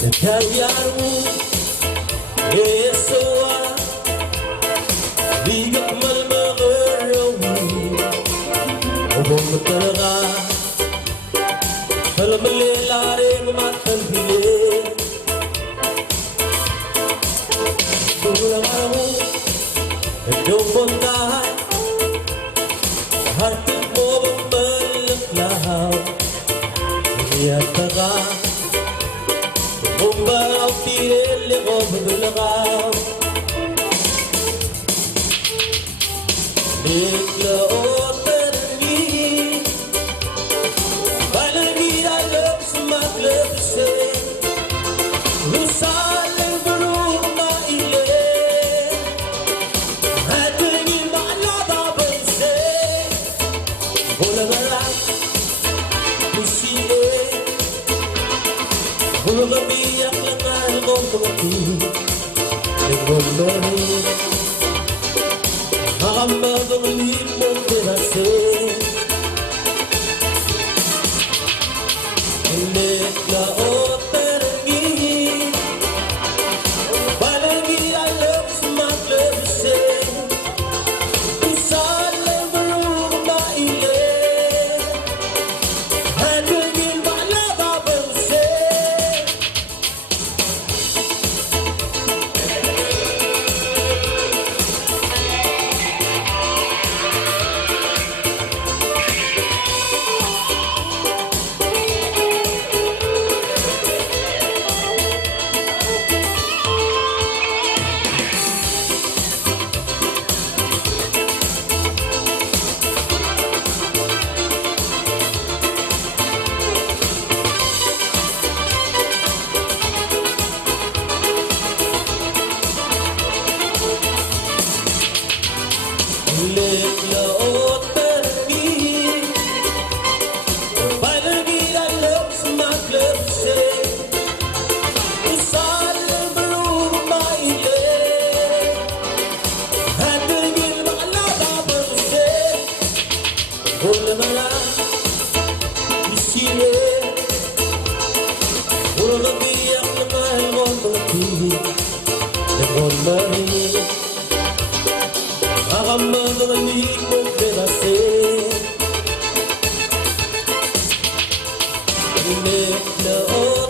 Nagkayaro Esawa Ligat malmagarawi Obong matalaga Malamalilari Mamatang bili Tulang ako Nagdobong tahan Hatid mo bang malaklahaw Iyata ka Umbaw tirele ko maglakaw Bigla o terni Balagi alam sa maglabse Lusal ang bulong maile At tingin makalababanse Wala nga lang Pusiye Wala mabiyak lang ang mong tumatid Nagmamari Makamadong limong pirase Inekla o terengi Balagi alam sa maglabse Usal ang bulong maile At tingin makalababanse Lekla o terni Balagi alam sa maglabse Usal ang bulong maile At tingin makalababanse Wala nga lang isile Wala mabiyak na mahal mong tumatid Nagmamari Makamadong limong pirase Inekla o